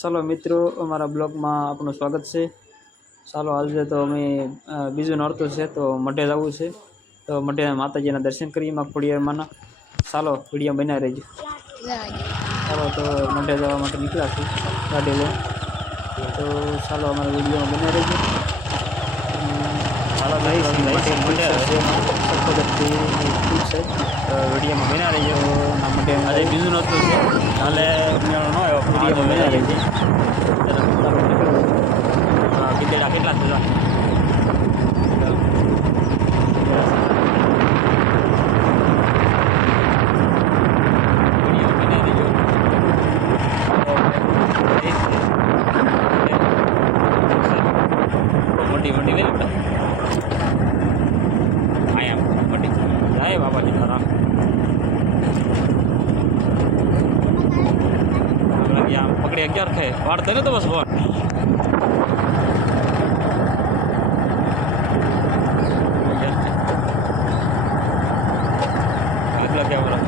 ચાલો મિત્રો, અમારા બ્લોગમાં આપનું સ્વાગત છે। ચાલો આજે તો અમે બીજું નોરતું છે તો મઢે જવું છે, તો મઢે માતાજીના દર્શન કરીએ માં ખોડિયારમાંના। ચાલો વિડીયો બનાવી રહેજો। ચાલો તો મઢે જવા માટે નીકળ્યા છીએ ગાડી લઈને, તો ચાલો અમારા વિડીયોમાં બનાવી રહેજો। ચાલો મઢે છે સરપદરથી ખુદ છે, તો વિડીયોમાં બનાવી રહેજો। ના મઢે આજે બીજું નોરતું છે, કાલે મેળો ન આવ્યો, વિડીયોમાં બનાવી રહેજો। ચાલો નીકળવું ગીદેડા કેટલા થયા મોટી મોટી લઈ લે આયા મોટી જાય બાબાજી તારા પકડી 11 છે વાળતો ને તો બસ ફોન કેટલા કેમેરા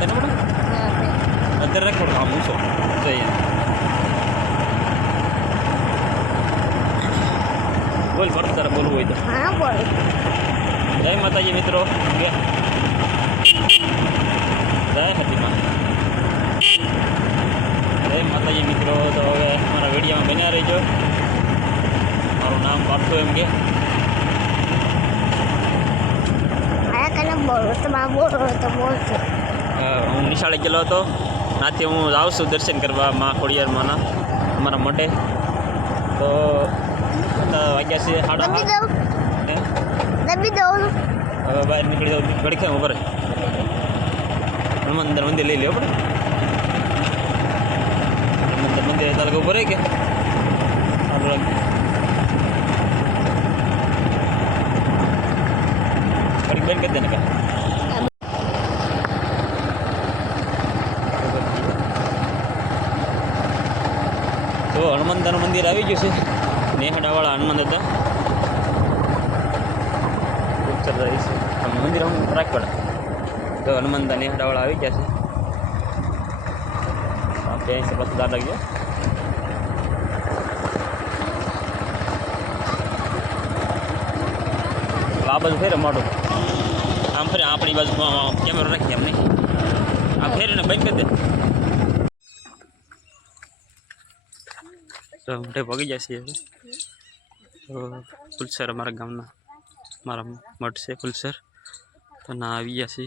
देना पड़ा अंदर रख पड़ा हम उसको चाहिए बोल फर्क तरह बोल हुई तो हाँ बोल जय माता जी मित्रों जय हतीमा जय माता जी मित्रों तो હવે हमारा वीडियो में बना रही जो મારું નામ પાર્થો એમ કે આયા કને બોલો તો બા બોલો તો બોલજો હું નિશાળે ગયેલો હતો, નાથી હું આવું છું દર્શન કરવા માં ખોડિયારમાંના અમારા મઢે। તો વાગ્યા છે 8:30 હવે બહાર નીકળી જાઉં ઘડી ખાઈ ઉપર હનુમાન મંદિર લઈ લેવું પડે મંદિર તાલુકા ઉપર કે સારું ઘડી બેન કરી દે ને તો હનુમાનદાનું મંદિર આવી ગયું છે, નેહડાવાળા હનુમાન હતા ખૂબ સરસ છે મંદિર હું રાખ પડે તો હનુમાનદા નેહડાવાળા આવી ગયા છે। આપણે અહીં પાછું દાર લાગી જાય આ બાજુ ફેરે મોટું આમ ફરે આપણી બાજુ કેમેરો રાખીએ એમ નહીં આ ફેરીને બંધ કરી દે તો મોટે પગી જશે। તો ફુલસર અમારા ગામના મારા મઠ છે ફુલસર, તો ના આવી ગયા છે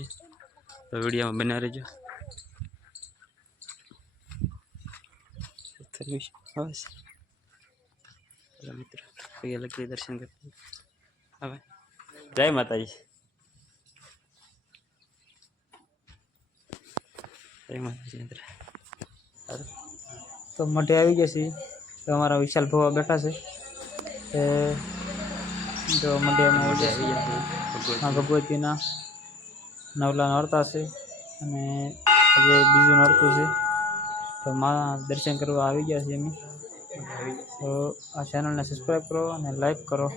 તો વિડીયોમાં બના રહેજો। મિત્રો લગી દર્શન કરતા હવે જય માતાજી જય માતાજી મિત્ર। તો મઢે આવી ગયા છીએ, તો અમારા વિશાલ ભવા બેઠા છે તો મઢે અમે આવી ગયા ભગવતીના નવલા નોરતા છે અને આજે બીજું નોરતું છે, તો માં દર્શન કરવા આવી ગયા છીએ અમે। તો આ ચેનલને સબસ્ક્રાઈબ કરો અને લાઈક કરો।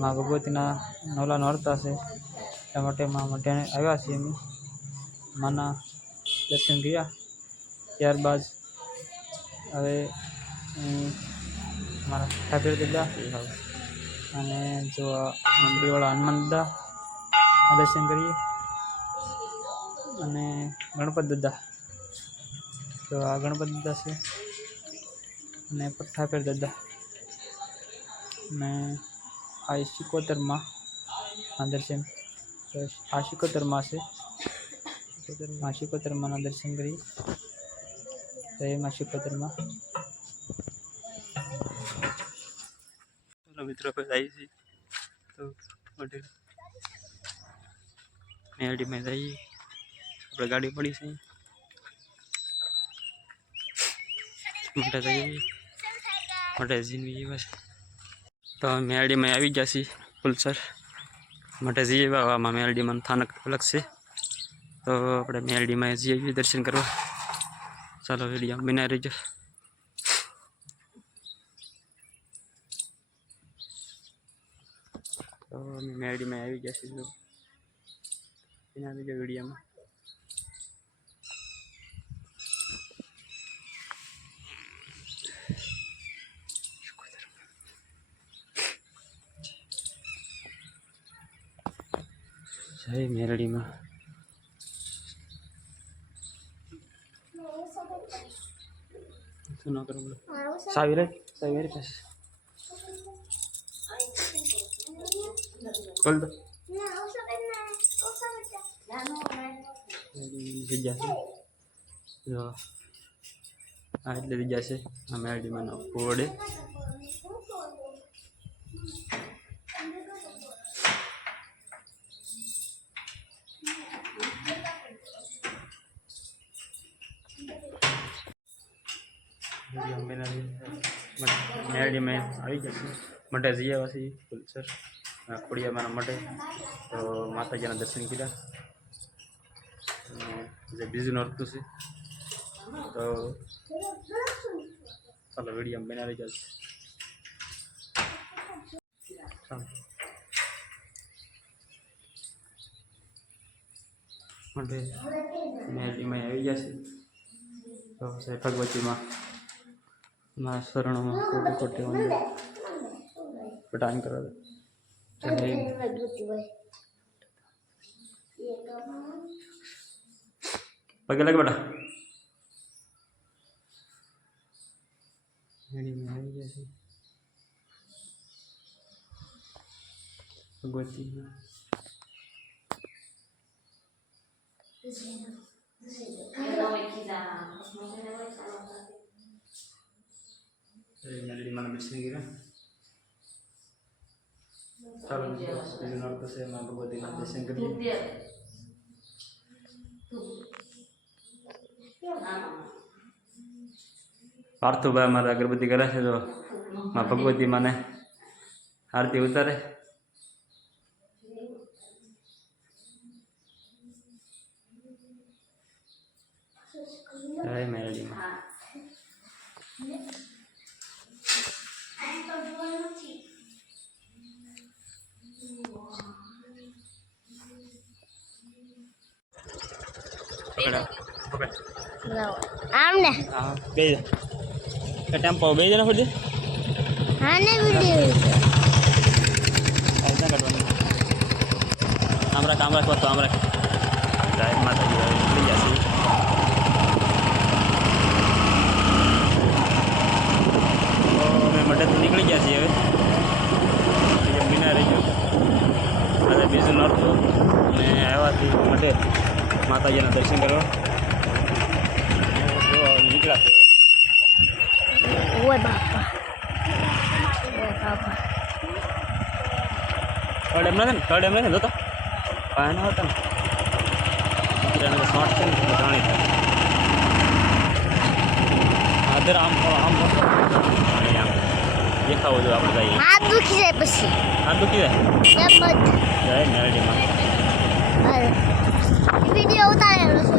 માં ભગવતીના નવલા નોરતા છે એટલા માટે માં મઢે આવ્યા છીએ અમે, માના દર્શન કર્યા। ત્યારબાદ હવે અમારા ઠાકર દાદા અને જો મંદિરવાળા હનુમાન દાદા દર્શન કરીએ અને ગણપત દાદા, તો આ ગણપત દાદા છે અને ઠાકર દાદા અને આ 71માં દર્શન, આ 71માં છે, 71માં દર્શન કરીએ તો એમાં 71માં મિત્રો पे आई थी તો મેલડીમાં જઈએ આપણે ગાડી પડી છે મોટા જઈએ મોટા જીનવી એવા છે તો મેલડીમાં આવી ગયા છીએ ફૂલસર મોટા જઈએ આમાં મેલડીમાં સ્થાનક અલગ છે તો આપણે મેલડીમાં જઈએ દર્શન કરવા ચાલો વિડીયો બના રહેજો તો મેલડીમાં આવી ગયા છીએ બના રહેજો વિડીયોમાં જય મેલડીમાં શું ન કરું સાવી રે પાસે ખોલ દો જગ્યા જો આ એટલે જગ્યા છે આ મેલડીમાં પોડે મેલડીમાં આવી જશે મઢે જઈએ પછી ફૂલસર ખોડિયા મારા મઢે તો માતાજીના દર્શન કર્યા જે બીજું નોરતું છે તો ચાલો વિડીયો બનાવી જશે મઢે મેલડીમાં આવી જશે તો ભગવતીમાં ના શરણોમાં ખોટું ખોટું પટાણ કરો પગે લાગે બેટા આવી જશે ભગવતીમાં મેલડીમાં દર્શન કર્યા ચાલો બીજું નોર્થ છે એમાં ભગવતીના દર્શન કરીએ પાર્થુભાઈ મારે અગરબત્તી કરે છે તો માં ભગવતી માને આરતી ઉતારે જય મેલડીમાં આમને બે ટેમ્પો બે જણા ફરજે આને વિડિયો આઈતા કાઢવાનું આમ રાખ તો આમ રાખ જાય માતાજી લઈ જશે અમે મઢેથી નીકળી ગયા છીએ હવે બિના રહી ગયો આજે બીજું નોરતું અને આવ્યાથી મઢે માતાજીના દર્શન કરવા નીકળ્યા ઓય બાપા થર્ડ એમ નથી જોતો પાણી હોતા ને સ્માર્ટ છે ને જાણી થાય આદર આમ પાણી આમ દેખાવું જોઈએ આપણે જઈએ હાથ દુખી જાય પછી હાથ દુખી જાય જય મેલડીમાં વિડિયો ઉતારેલો છે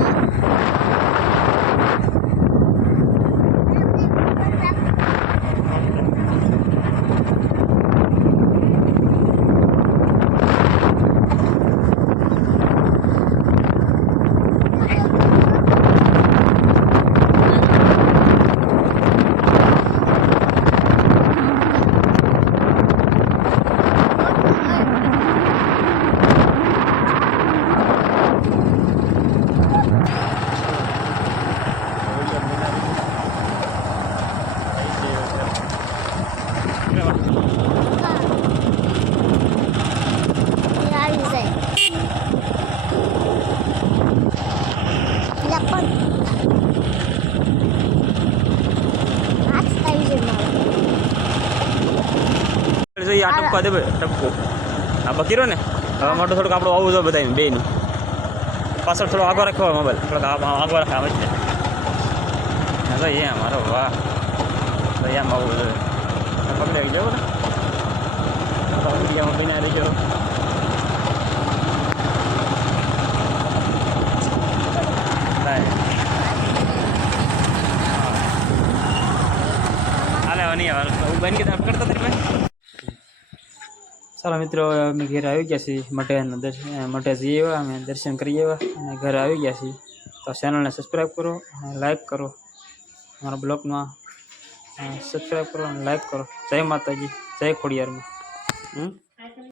આ ટપકા દે ભાઈ ટપકો આ બકીરો ને હવે મોટું થોડુંક આપણું આવું જોઈએ બધાને બેનું પાછળ થોડો આગળ રાખ્યો હોય મોબાઈલ થોડોક આગળ રાખે આવે છે હા તો એમ મારો વાહ તો એમ આવું જોઈએ પકડી જવો ને વિડીયોમાં બિના રહી ગયો બંધ કે કરતા ચાલો મિત્રો અમે ઘરે આવી ગયા છીએ મઠે જઈએ એવા અમે દર્શન કરીએ એવા અને ઘરે આવી ગયા છીએ તો ચેનલને સબસ્ક્રાઈબ કરો અને લાઈક કરો અમારા બ્લોગમાં સબસ્ક્રાઈબ કરો અને લાઈક કરો જય માતાજી જય ખોડિયારમાં